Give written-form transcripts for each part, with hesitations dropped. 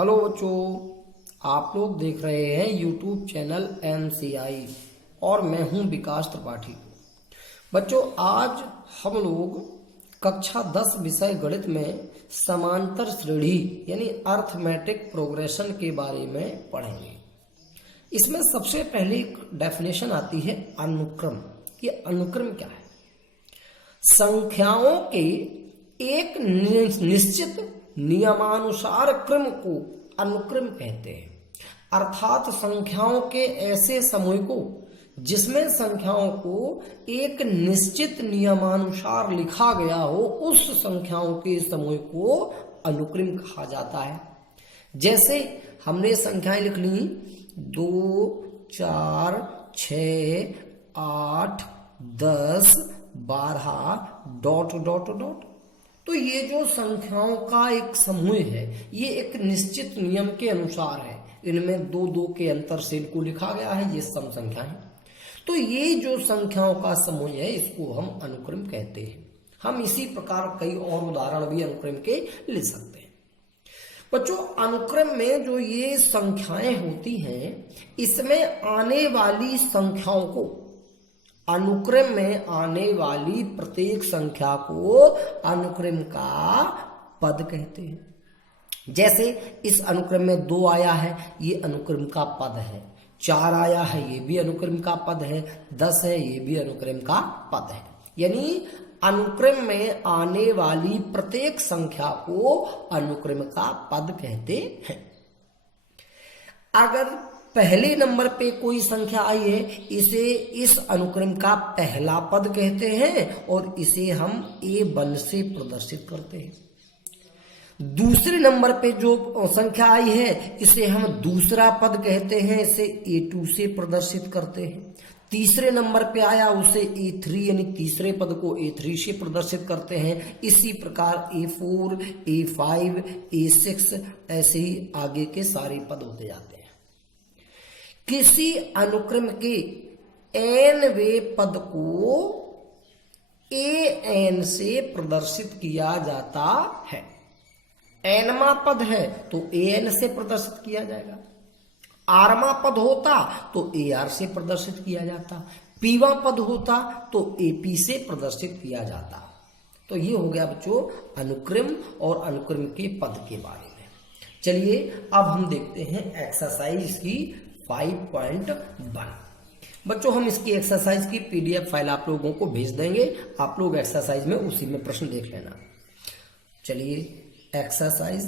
Hello बच्चों, आप लोग देख रहे हैं यूट्यूब चैनल MCI और मैं हूं विकास त्रिपाठी। बच्चों, आज हम लोग कक्षा 10 विषय गणित में समांतर श्रेणी यानी अर्थमेटिक प्रोग्रेशन के बारे में पढ़ेंगे। इसमें सबसे पहली डेफिनेशन आती है अनुक्रम। ये अनुक्रम क्या है? संख्याओं के एक निश्चित नियमानुसार क्रम को अनुक्रम कहते हैं, अर्थात संख्याओं के ऐसे समूह को जिसमें संख्याओं को एक निश्चित नियमानुसार लिखा गया हो, उस संख्याओं के समूह को अनुक्रम कहा जाता है। जैसे हमने संख्याएं लिख ली 2, 4, 6, 8, 10, 12 ... तो ये जो संख्याओं का एक समूह है, ये एक निश्चित नियम के अनुसार है। इनमें 2-2 के अंतर से इनको लिखा गया है, ये सम संख्याएं। तो ये जो संख्याओं का समूह है, इसको हम अनुक्रम कहते हैं। हम इसी प्रकार कई और उदाहरण भी अनुक्रम के ले सकते हैं। बच्चों, अनुक्रम में जो ये संख्याएं होती हैं, इसमें आने वाली संख्याओं को, अनुक्रम में आने वाली प्रत्येक संख्या को अनुक्रम का पद कहते हैं। जैसे इस अनुक्रम में 2 आया है, ये अनुक्रम का पद है। 4 आया है, ये भी अनुक्रम का पद है। 10 है, ये भी अनुक्रम का पद है। यानी अनुक्रम में आने वाली प्रत्येक संख्या को अनुक्रम का पद कहते हैं। अगर पहले नंबर पे कोई संख्या आई है, इसे इस अनुक्रम का पहला पद कहते हैं और इसे हम A1 से प्रदर्शित करते हैं। दूसरे नंबर पे जो संख्या आई है, इसे हम दूसरा पद कहते हैं, इसे A2 से प्रदर्शित करते हैं। तीसरे नंबर पे आया, उसे A3 यानी तीसरे पद को A3 से प्रदर्शित करते हैं। इसी प्रकार A4, A5, A6 ऐसे ही आगे के सारे पद होते जाते हैं। किसी अनुक्रम के nवें पद को an से प्रदर्शित किया जाता है। nवां पद है तो an से प्रदर्शित किया जाएगा। rवां पद होता तो ar से प्रदर्शित किया जाता। pवां पद होता तो ap से प्रदर्शित किया जाता। तो ये हो गया बच्चों अनुक्रम और अनुक्रम के पद के बारे में। चलिए अब हम देखते हैं एक्सरसाइज की 5.1। बच्चों, हम इसकी एक्सरसाइज की PDF फाइल आप लोगों को भेज देंगे। आप लोग एक्सरसाइज में उसी में प्रश्न देख लेना। चलिए एक्सरसाइज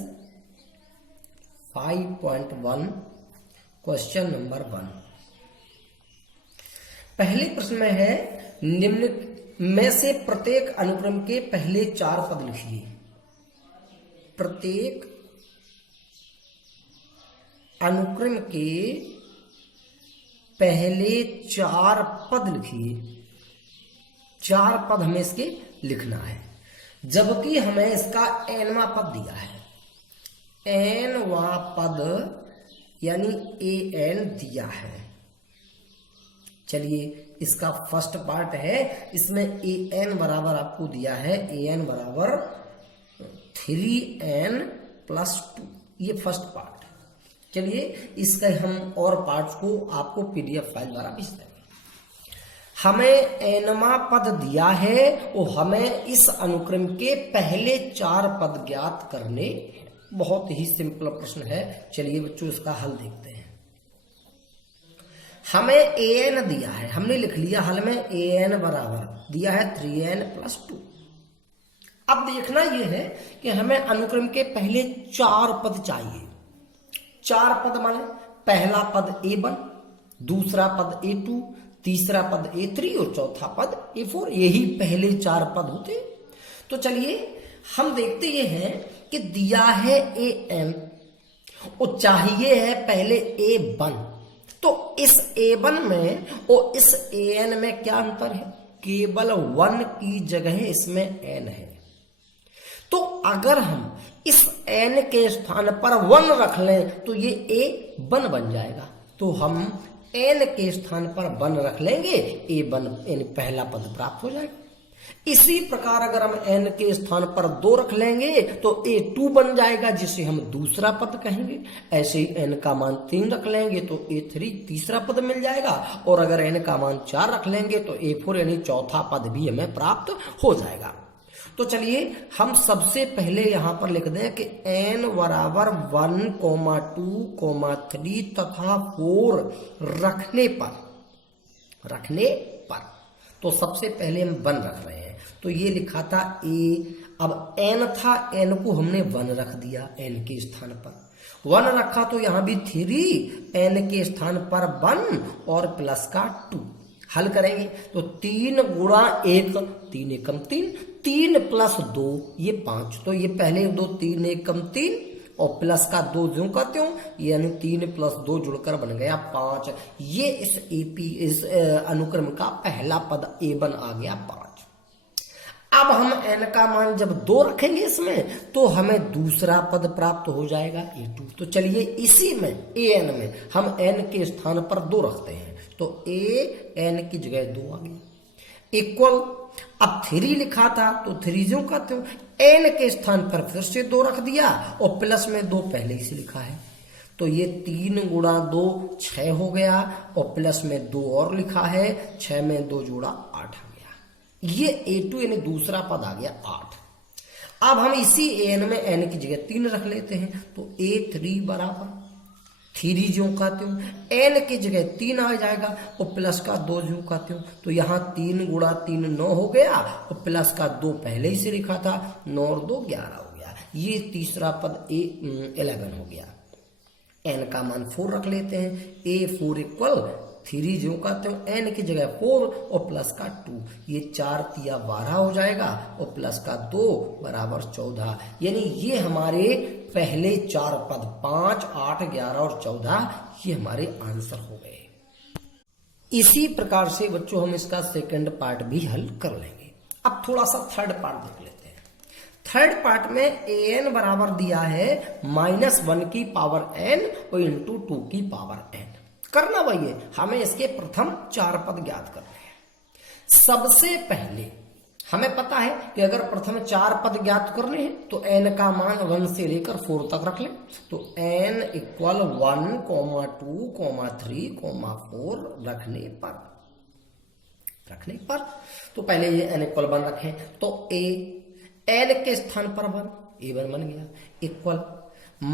5.1 क्वेश्चन नंबर 1। पहले प्रश्न में है, निम्न में से प्रत्येक अनुक्रम के पहले 4 पद लिखिए। प्रत्येक अनुक्रम के पहले 4 पद लिखिए। 4 पद हमें इसके लिखना है, जबकि हमें इसका nवां पद दिया है। nवां पद यानी an दिया है। चलिए इसका फर्स्ट पार्ट है, इसमें an बराबर आपको दिया है, an बराबर 3n + 2। ये फर्स्ट पार्ट। चलिए इसके हम और पार्ट्स को आपको PDF फाइल द्वारा भेज देंगे। हमें nवां पद दिया है और हमें इस अनुक्रम के पहले 4 पद ज्ञात करने हैं। बहुत ही सिंपल प्रश्न है। चलिए बच्चों इसका हल देखते हैं। हमें an दिया है, हमने लिख लिया हल में an बराबर दिया है 3n + 2। अब देखना यह है कि हमें अनुक्रम के पहले 4 पद चाहिए। 4 पद माने पहला पद A1, दूसरा पद A2, तीसरा पद A3 और चौथा पद A4। यही पहले 4 पद होते। तो चलिए हम देखते ये हैं कि दिया है an और चाहिए है पहले A1। तो इस A1 में और इस an में क्या अंतर है? केवल 1 की जगह इसमें n है। तो अगर हम इस n के स्थान पर 1 रख लें तो ये A1 बन जाएगा। तो हम n के स्थान पर 1 रख लेंगे, A1 यानी पहला पद प्राप्त हो जाएगा। इसी प्रकार अगर हम n के स्थान पर 2 रख लेंगे तो a2 बन जाएगा, जिसे हम दूसरा पद कहेंगे। ऐसे ही n का मान 3 रख लेंगे तो a3 तीसरा पद मिल जाएगा, और अगर n का मान 4 रख लेंगे तो a4 यानी चौथा पद भी हमें प्राप्त हो जाएगा। तो चलिए हम सबसे पहले यहां पर लिख दें कि n बराबर 1, 2, 3 तथा 4 रखने पर तो सबसे पहले हम 1 रख रहे हैं। तो ये लिखा था a, अब n था, n को हमने 1 रख दिया n के स्थान पर। 1 रखा तो यहां भी 3, n के स्थान पर 1 और प्लस का 2। हल करेंगे तो 3 गुणा 1, 3 एकम 3, 3 प्लस 2 ये 5। तो ये पहले 2, 3 एकम 3 और प्लस का 2 ज्यों का त्यों, यानी 3 प्लस 2 जुड़कर बन गया 5। ये इस अनुक्रम का पहला पद a1 आ गया 5। अब हम n का मान जब 2 रखेंगे इसमें तो हमें दूसरा पद प्राप्त हो जाएगा a2। तो चलिए इसी में an में हम n के स्थान पर 2 रखते हैं, तो a n की जगह 2 आ गया इक्वल। अब 3 लिखा था तो 3 ज्यों का त्यों, n के स्थान पर फिर से 2 रख दिया और प्लस में 2 पहले ही से लिखा है, तो ये 3 गुणा 2 6 हो गया और प्लस में 2 और लिखा है, 6 में 2 जोड़ा 8 आ गया। ये a2 यानी दूसरा पद आ गया 8। अब हम इसी an में n की जगह 3 रख लेते हैं, तो a3 बराबर 3 ज्यों का त्यों, n की जगह 3 आ जाएगा और प्लस का 2 ज्यों का त्यों, तो यहाँ 3 गुणा 3 9 हो गया और प्लस का 2 पहले ही से लिखा था, 9 और 2 11 हो गया। ये तीसरा पद a11 हो गया। n का मान 4 रख लेते हैं, a4 इक्वल 3 ज्यों का त्यों, n की जगह 4 और प्लस का 2, ये 4 तिया 12 हो जाएगा और प्लस का 2 बराबर 14। यानी ये हमारे पहले 4 पद 5, 8, 11 और 14 ये हमारे आंसर हो गए। इसी प्रकार से बच्चों हम इसका सेकंड पार्ट भी हल कर लेंगे। अब थोड़ा सा थर्ड पार्ट देख लेते हैं। थर्ड पार्ट में an बराबर दिया है -1 की पावर n और इंटू 2 की पावर n। करना वही है, हमें इसके प्रथम 4 पद ज्ञात करने हैं। सबसे पहले हमें पता है कि अगर प्रथम 4 पद ज्ञात करने हैं तो n का मान 1 से लेकर 4 तक रख लें, तो n इक्वल 1, 2, 3, 4 रखने पर तो पहले ये n इक्वल 1 रखें, तो n के स्थान पर 1 a1 बन गया इक्वल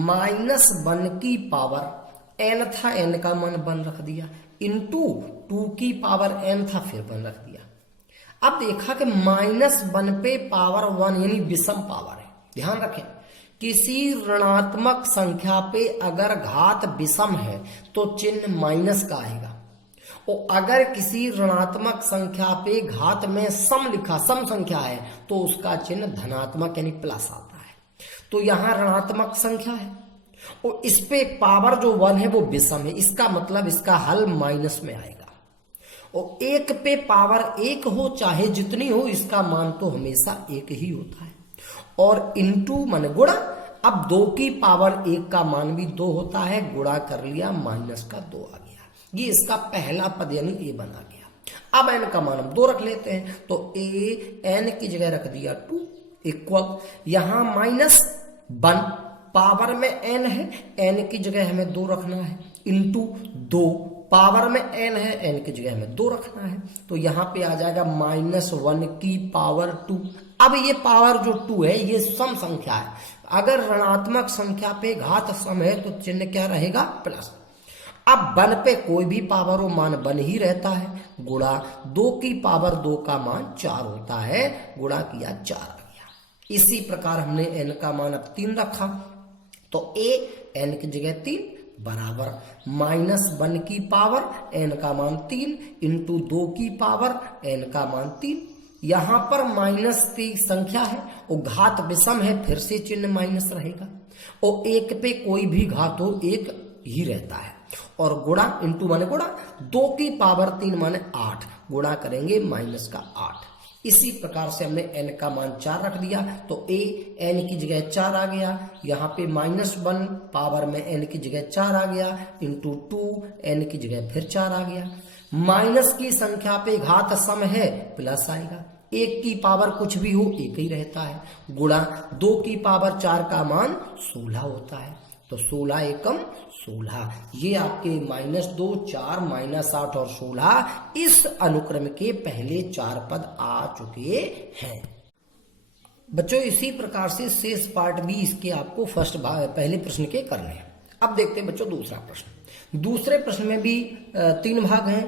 -1 की पावर n था, n का मान 1 रख दिया, इंटू 2 की पावर n था, फिर 1 रख दिया। अब देखा कि -1 पे पावर 1 यानी विषम पावर है। ध्यान रखें, किसी ऋणात्मक संख्या पे अगर घात विषम है तो चिन्ह माइनस का आएगा, और अगर किसी ऋणात्मक संख्या पे घात में सम संख्या है तो उसका चिन्ह धनात्मक यानी प्लस आता है। तो यहां ऋणात्मक संख्या है और इस पे पावर जो 1 है वो विषम है, इसका मतलब इसका हल माइनस में आएगा। और 1 पे पावर 1 हो चाहे जितनी हो, इसका मान तो हमेशा 1 ही होता है। और इंटू मान गुणा, अब 2 की पावर 1 का मान भी 2 होता है, गुणा कर लिया, माइनस का 2 आ गया। ये इसका पहला पद यानी a बना गया। अब n का मान हम 2 रख लेते हैं, तो n की जगह रख दिया 2 इक्वल, यहां -1 पावर में n है, n की जगह हमें 2 रखना है, इंटू 2 पावर में n है, n की जगह हमें 2 रखना है, तो यहां पे आ जाएगा -1 की पावर 2। अब ये पावर जो 2 है ये सम संख्या है, अगर ऋणात्मक संख्या पे घात सम है तो चिन्ह क्या रहेगा, प्लस। अब 1 पे कोई भी पावर हो मान 1 ही रहता है, गुणा 2 की पावर 2 का मान 4 होता है, गुणा किया 4 आ गया। इसी प्रकार हमने n का मान अब 3 रखा, तो n की जगह 3 बराबर -1 की पावर n का मान 3 इंटू 2 की पावर n का मान 3। यहां पर माइनस की संख्या है और घात विषम है, फिर से चिन्ह माइनस रहेगा, और 1 पे कोई भी घात हो 1 ही रहता है, और गुणा इंटू माने गुणा, 2 की पावर 3 माने 8, गुणा करेंगे -8। इसी प्रकार से हमने n का मान 4 रख दिया, तो n की जगह 4 आ गया, यहाँ पे -1 पावर में n की जगह 4 आ गया, इंटू 2 n की जगह फिर 4 आ गया। माइनस की संख्या पे घात सम है, प्लस आएगा, 1 की पावर कुछ भी हो एक ही रहता है, गुणा 2 की पावर 4 का मान 16 होता है। तो 16 एकम 16, ये आपके -2, 4, -8 और 16 इस अनुक्रम के पहले 4 पद आ चुके हैं। बच्चों इसी प्रकार से शेष पार्ट भी इसके आपको पहले प्रश्न के करने हैं। अब देखते हैं बच्चों दूसरा प्रश्न। दूसरे प्रश्न में भी 3 भाग हैं,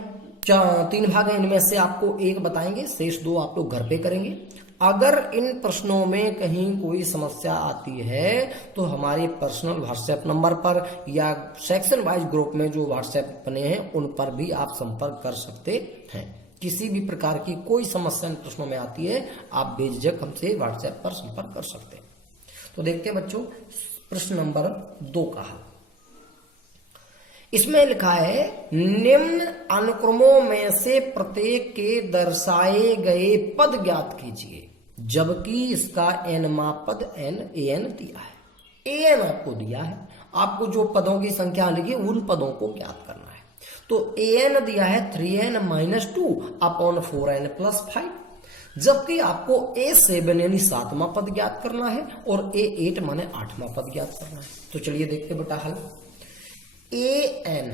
3 भाग हैं, इनमें से आपको एक बताएंगे, शेष 2 आप लोग घर पे करेंगे। अगर इन प्रश्नों में कहीं कोई समस्या आती है तो हमारे पर्सनल व्हाट्सएप नंबर पर या सेक्शन वाइज ग्रुप में जो व्हाट्सएप बने हैं उन पर भी आप संपर्क कर सकते हैं। किसी भी प्रकार की कोई समस्या इन प्रश्नों में आती है आप बेझिझक हमसे व्हाट्सएप पर संपर्क कर सकते हैं। तो देखते हैं बच्चों प्रश्न नंबर 2 का हल। इसमें लिखा है निम्न अनुक्रमों में से प्रत्येक के दर्शाए गए पद ज्ञात कीजिए, जबकि इसका nवां पद an दिया है। an आपको दिया है, आपको जो पदों की संख्या लिखी उन पदों को ज्ञात करना है। तो an दिया है 3n - 2 अपॉन 4n + 5, जबकि आपको a7 यानी 7वां पद ज्ञात करना है और a8 माने 8वां पद ज्ञात करना है। तो चलिए देखते बेटा हल। an,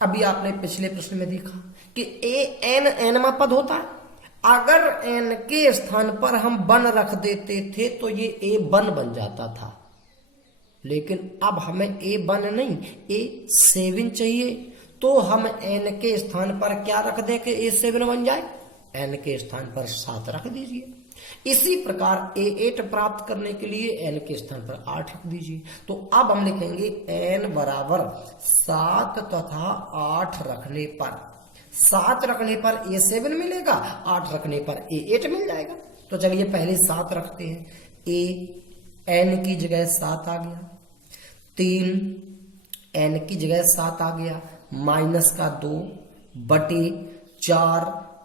अभी आपने पिछले प्रश्न में देखा कि an nवां पद होता है। अगर n के स्थान पर हम 1 रख देते थे तो ये a1 बन जाता था, लेकिन अब हमें a1 नहीं a7 चाहिए। तो हम n के स्थान पर क्या रख दें कि a7 बन जाए, n के स्थान पर 7 रख दीजिए। इसी प्रकार a8 प्राप्त करने के लिए n के स्थान पर 8 रख दीजिए। तो अब हम लिखेंगे n बराबर 7 तथा 8 रखने पर, 7 रखने पर a7 मिलेगा, 8 रखने पर a8 मिल जाएगा। तो चलिए पहले 7 रखते हैं। n की जगह 7 आ गया, 3 n की जगह 7 आ गया, -2 बटे 4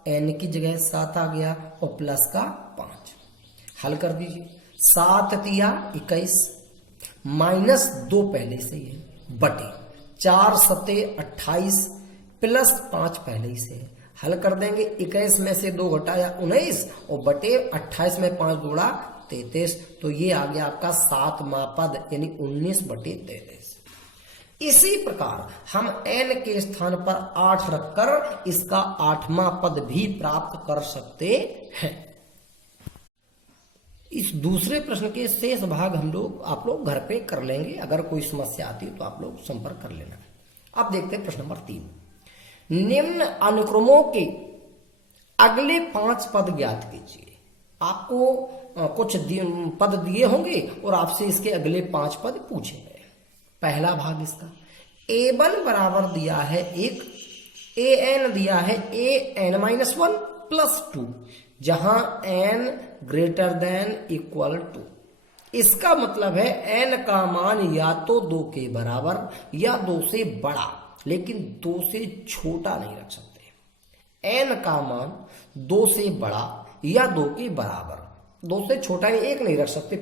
n की जगह 7 आ गया और +5। हल कर दीजिए। 7 तिया 21, -2 पहले से ही है, बटे 4 सते 28 +5 पहले ही से है। हल कर देंगे। 21 में से 2 घटाया 19 और बटे 28 में 5 जोड़ा 33। तो ये आ गया आपका 7वां पद यानी 19/33। इसी प्रकार हम n के स्थान पर 8 रखकर इसका 8वां पद भी प्राप्त कर सकते हैं। इस दूसरे प्रश्न के शेष भाग आप लोग घर पे कर लेंगे। अगर कोई समस्या आती है तो आप लोग संपर्क कर लेना। अब देखते हैं प्रश्न नंबर 3। निम्न अनुक्रमों के अगले 5 पद ज्ञात कीजिए। आपको कुछ पद दिए होंगे और आपसे इसके अगले 5 पद पूछे गए। पहला भाग इसका a1 बराबर दिया है 1, an दिया है an-1 + 2, जहां n > 2। इसका मतलब है n का मान या तो 2 के बराबर या 2 से बड़ा, लेकिन 2 से छोटा नहीं रख सकते। n का मान 2 से बड़ा या 2 के बराबर, 2 से छोटा एक नहीं रख सकते।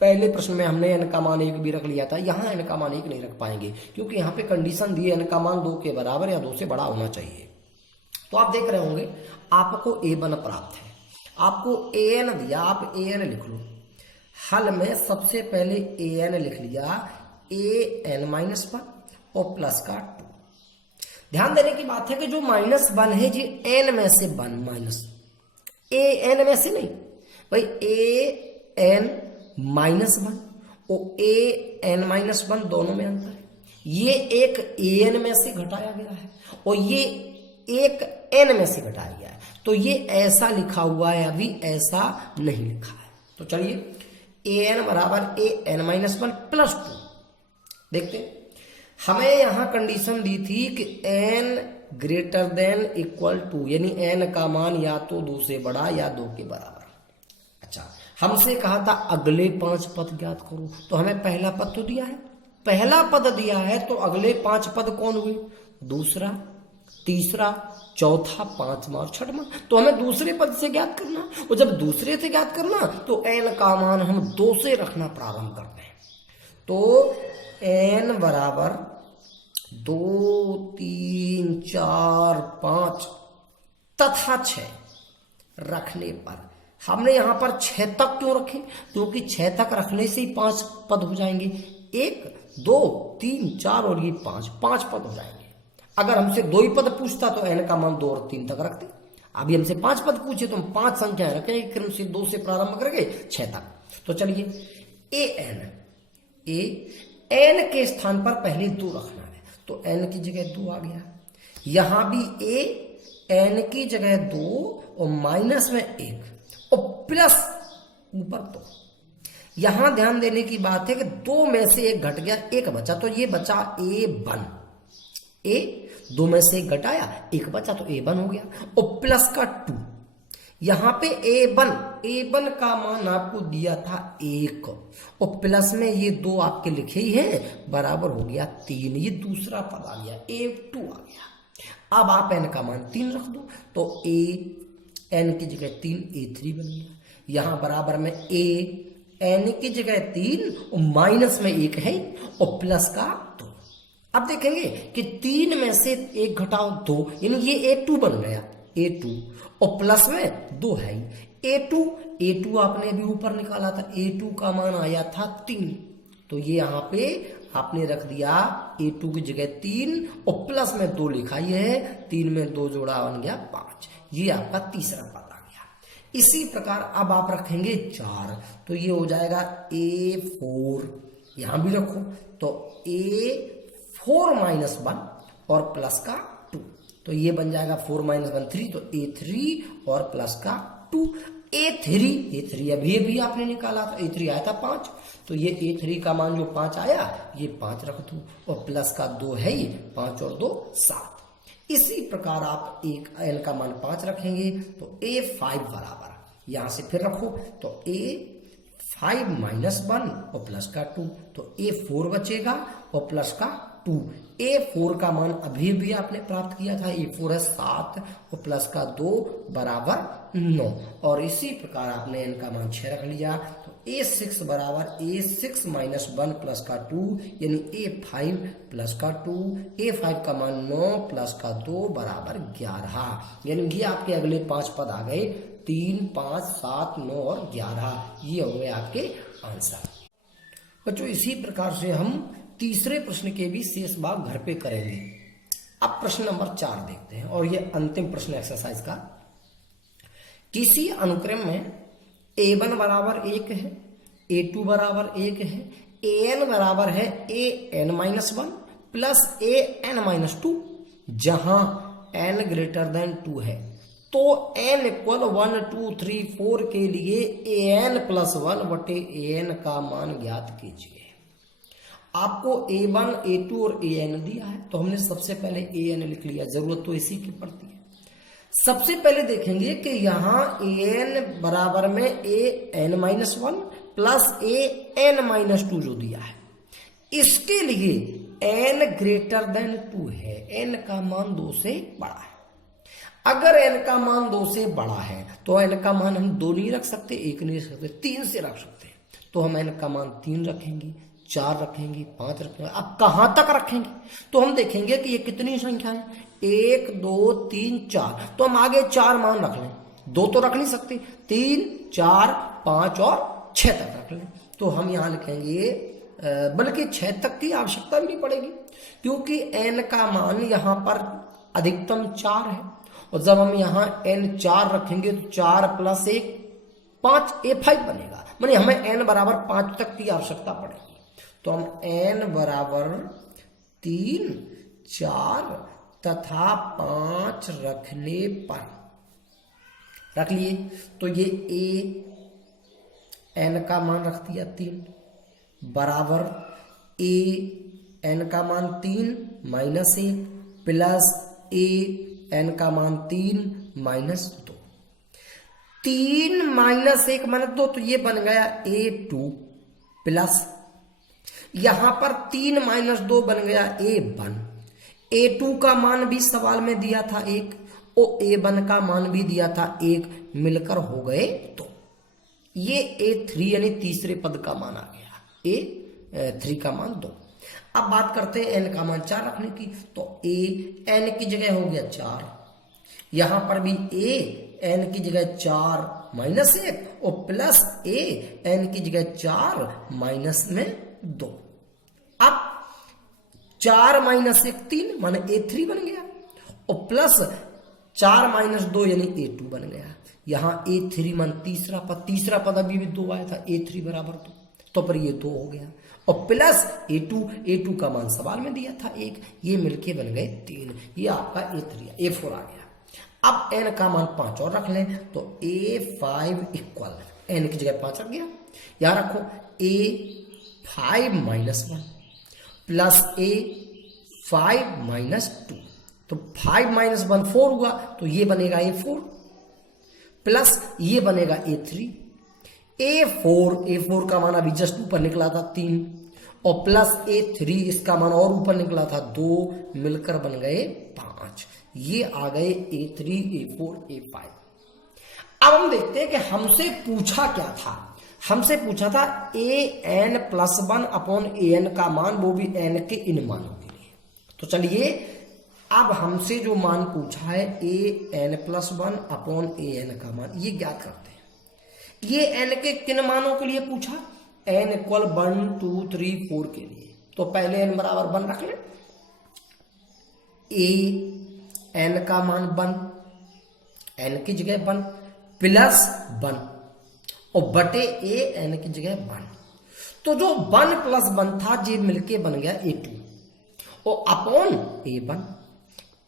पहले प्रश्न में हमने n का मान 1 भी रख लिया था, यहाँ n का मान 1 नहीं रख पाएंगे क्योंकि यहाँ पे कंडीशन दी है n का मान 2 के बराबर या 2 से बड़ा होना चाहिए। तो आप देख रहे होंगे आपको a1 प्राप्त है, आपको an दिया, आप an लिख लो। हल में सबसे पहले an लिख लिया, an-1 और +2। ध्यान देने की बात है कि जो -1 है जी n में से 1 माइनस an में से नहीं भाई, an-1 और an-1 दोनों में अंतर है। ये एक an में से घटाया गया है और ये एक n में से घटाया गया है, तो ये ऐसा लिखा हुआ है, अभी ऐसा नहीं लिखा है। तो चलिए an बराबर an-1 + 2 देखते हैं। हमें यहां कंडीशन दी थी कि n > 2 यानी n का मान या तो 2 से बड़ा या 2 के बराबर। अच्छा, हमसे कहा था अगले 5 पद ज्ञात करो, तो हमें पहला पद तो दिया है, पहला पद दिया है तो अगले 5 पद कौन हुए, दूसरा, तीसरा, चौथा, 5वां और 6वां। तो हमें दूसरे पद से ज्ञात करना, और जब दूसरे से ज्ञात करना तो n का मान हम 2 से रखना प्रारंभ करते हैं। तो n बराबर 2, 3, 4, 5 तथा 6, रखने पर। हमने यहां पर 6 तक क्यों रखे? क्योंकि 6 तक रखने से ही 5 पद हो जाएंगे। 1 2 3 4 और ये 5 पद हो जाएंगे। अगर हमसे 2 ही पद पूछता तो n का मान 2 और 3 तक रखते। अभी हमसे 5 पद पूछे तो हम 5 संख्याएं रखेंगे क्रम से 2 से प्रारंभ करके 6 तक। तो चलिए n के स्थान पर पहले 2 रखना है, तो n की जगह 2 आ गया। यहां भी n की जगह 2 और माइनस में 1 और प्लस ऊपर 2। यहां ध्यान देने की बात है कि 2 में से 1 घट गया, 1 बचा, तो ये बचा a1। 2 में से 1 घटाया, 1 बचा, तो a1 हो गया। और प्लस का 2, यहां पे a1 का मान आपको दिया था 1 और प्लस में ये 2 आपके लिखे ही हैं, बराबर हो गया 3। ये दूसरा पद आ गया, a2 आ गया। अब आप n का मान 3 रख दो, तो n की जगह 3 a3 बन गया। यहां बराबर में n की जगह 3 और माइनस में 1 है और प्लस का 2। अब देखेंगे कि 3 में से 1 घटाओ 2, यानी ये a2 बन गया, a2 और प्लस में 2 है। a2 आपने अभी ऊपर निकाला था, a2 का मान आया था 3, तो ये यहाँ पे आपने रख दिया a2 की जगह 3 और प्लस में 2 लिखा, ये है 3 में 2 जोड़ा बन गया 5। ये आपका तीसरा पद आ गया। इसी प्रकार अब आप रखेंगे 4, तो ये हो जाएगा a4। यहां भी रखो तो a4 माइनस 1 और प्लस का 2, तो ये बन जाएगा 4 माइनस 1 3, तो a3 और प्लस का 2। a3 अभी आपने निकाला था, a3 आया था 5, तो ये a3 का मान जो 5 आया, ये 5 रख दो और प्लस का 2 है ही, 5 और 2 7। इसी प्रकार आप n का मान 5 रखेंगे तो a5 बराबर, यहां से फिर रखो तो a5 माइनस 1 और प्लस का 2, तो a4 बचेगा और प्लस का 2। a4 का मान अभी आपने प्राप्त किया था, a4 है 7 और प्लस का 2 बराबर 9। और इसी प्रकार आपने n का मान 6 रख लिया, तो a6 बराबर a6 माइनस 1 प्लस का 2, यानी a5 प्लस का 2। a5 का मान 9 प्लस का 2 बराबर 11, यानी ये आपके अगले 5 पद आ गए, 3 5 7 9 और 11। ये हो गए आपके आंसर। बच्चों इसी प्रकार से हम तीसरे प्रश्न के भी शेष भाग घर पे करेंगे। अब प्रश्न नंबर 4 देखते हैं, और ये अंतिम प्रश्न एक्सरसाइज का। किसी अनुक्रम में a1 बराबर 1 है, a2 बराबर 1 है, an बराबर है an minus 1 plus an minus 2, जहां n ग्रेटर देन 2 है, तो n इक्वल 1 2 3 4 के लिए an प्लस 1 बटे an का मान ज्ञात कीजिए। आपको a1 a2 और an दिया है, तो हमने सबसे पहले an लिख लिया, जरूरत तो इसी की पड़ती है। सबसे पहले देखेंगे कि यहां an बराबर में an minus 1 plus an minus 2 जो दिया है, इसके लिए n ग्रेटर देन 2 है, n का मान 2 से बड़ा है। अगर n का मान 2 से बड़ा है तो n का मान हम 2 नहीं रख सकते, 1 नहीं रख सकते, 3 से रख सकते हैं। तो हम n का मान 3 रखेंगे, 4 रखेंगे, 5 रखेंगे। अब कहां तक रखेंगे? तो हम देखेंगे कि ये कितनी संख्या है, 1 2 3 4, तो हम आगे 4 मान रख लें, 2 तो रख नहीं सकते, 3 4 5 और 6 तक रख लें। तो हम यहां लिखेंगे, बल्कि 6 तक की आवश्यकता भी नहीं पड़ेगी, क्योंकि n का मान यहां पर अधिकतम 4 है, और जब हम यहाँ n 4 रखेंगे तो 4 प्लस 1 5 a5 बनेगा, माने हमें n बराबर 5 तक की आवश्यकता पड़ेगी। तो हम n बराबर 3 4 तथा 5 रखने पर रख लिए, तो ये n का मान रख दिया 3 बराबर n का मान 3 माइनस 1 प्लस n का मान 3 माइनस 2। 3 माइनस 1 माइनस 2, तो ये बन गया a2 प्लस, यहां पर 3 माइनस 2 बन गया a1। a2 का मान भी सवाल में दिया था 1 और a1 का मान भी दिया था 1, मिलकर हो गए 2। ये a3 यानी तीसरे पद का मान आ गया, a3 का मान 2। अब बात करते हैं n का मान 4 रखने की, तो n की जगह हो गया 4, यहां पर भी एन की जगह 4 माइनस 1 और प्लस ए एन की जगह 4 माइनस में 2। अब 4 माइनस 1 3 माने A3 बन गया और प्लस 4 माइनस 2 यानी A2 बन गया। यहां A3 मान तीसरा पद अभी भी 2 आया था, A3 बराबर 2, तो पर ये 2 हो गया और प्लस A2 का मान सवाल में दिया था 1, ये मिलके बन गए 3, ये आपका A4 आ गया। अब n का मान 5 और रख लें तो A5 इक्वल n की जगह 5 रख गया, यहां रखो A5 minus 1 plus A5 minus 2, तो 5 माइनस 1 4 हुआ, तो ये बनेगा A4 प्लस ये बनेगा A4 का मान अभी जस्ट ऊपर निकला था 3 और प्लस A3 इसका मान और ऊपर निकला था 2, मिलकर बन गए 5। ये आ गए A3 A4 A5। अब हम देखते हैं कि हमसे पूछा क्या था। हमसे पूछा था an+1 अपॉन an का मान, वो भी n के इन मानों के लिए। तो चलिए अब हमसे जो मान पूछा है an+1 अपॉन an का मान, ये ज्ञात करते हैं। ये n के किन मानों के लिए पूछा? n इक्वल 1 2 3 4 के लिए। तो पहले n बराबर 1 रख लें, n का मान 1, n की जगह 1 प्लस 1 और बटे n की जगह 1। तो जो 1 प्लस 1 था ये मिलके बन गया A2 और अपॉन A1।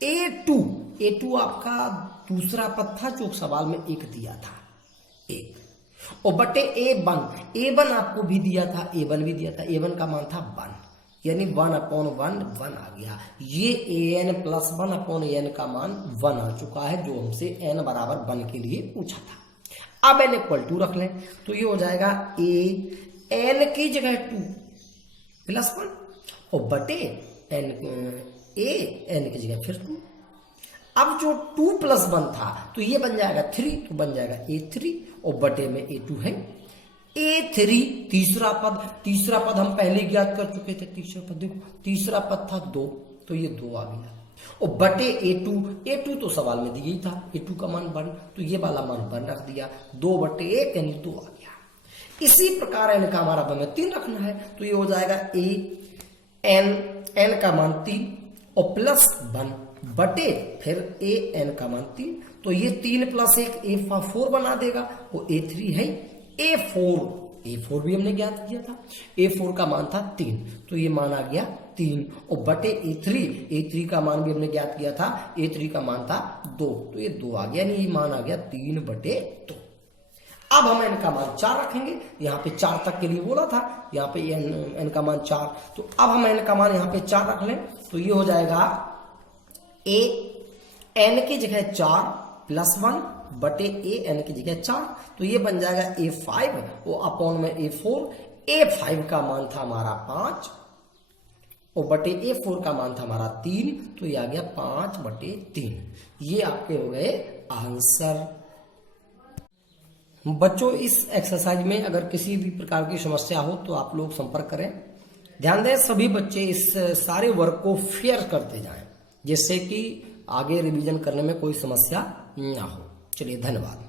A2 आपका दूसरा पद था जो सवाल में 1 दिया था, 1 और बटे A1 आपको भी दिया था, A1 भी दिया था, A1 का मान था 1 यानी 1 अपॉन 1 आ गया। ये an+1 अपॉन an का मान 1 आ चुका है जो हमसे n बराबर 1 के लिए पूछा था। अब n इक्वल 2 रख लें तो ये हो जाएगा n की जगह 2 प्लस 1 और बटे n की जगह फिर 2। अब जो 2 प्लस 1 था तो ये बन जाएगा 3, तो बन जाएगा A3 और बटे में A2 है A3। तीसरा पद हम पहले ज्ञात कर चुके थे। तीसरा पद देखो, तीसरा पद था 2, तो ये 2 आ गया और बटे A2 तो सवाल में दिया ही था, A2 का मान 1, तो ये वाला मान 1 रख दिया, 2 बटे 1 यानी 2 आ गया। इसी प्रकार n का हमारा हमें 3 रखना है, तो ये हो जाएगा n का मान 3 और प्लस 1 बटे फिर an का मान 3, तो ये 3 प्लस 1 A4 बना देगा और A3 है A4 भी हमने ज्ञात किया था, A4 का मान था 3, तो ये मान आ गया 3 और बटे A3 का मान भी हमने ज्ञात किया था, A3 का मान था 2, तो ये 2 आ गया, यानी ये मान आ गया 3 बटे 2। अब हम n का मान 4 रखेंगे, यहाँ पे 4 तक के लिए बोला था, यहाँ पे n का मान 4, तो अब हम n का मान यहाँ पे 4 रख लें तो ये हो जाएगा n की जगह 4 प्लस 1 बटे n की जगह 4, तो ये बन जाएगा A5 और अपॉन में A4 का मान था हमारा 5 और बटे A4 का मान था हमारा 3, तो ये आ गया 5 बटे 3। ये आपके हो गए आंसर। बच्चों इस एक्सरसाइज में अगर किसी भी प्रकार की समस्या हो तो आप लोग संपर्क करें। ध्यान दें सभी बच्चे इस सारे वर्क को फेयर करते जाएं जिससे कि आगे रिवीजन करने में कोई समस्या ना हो। चलिए धन्यवाद।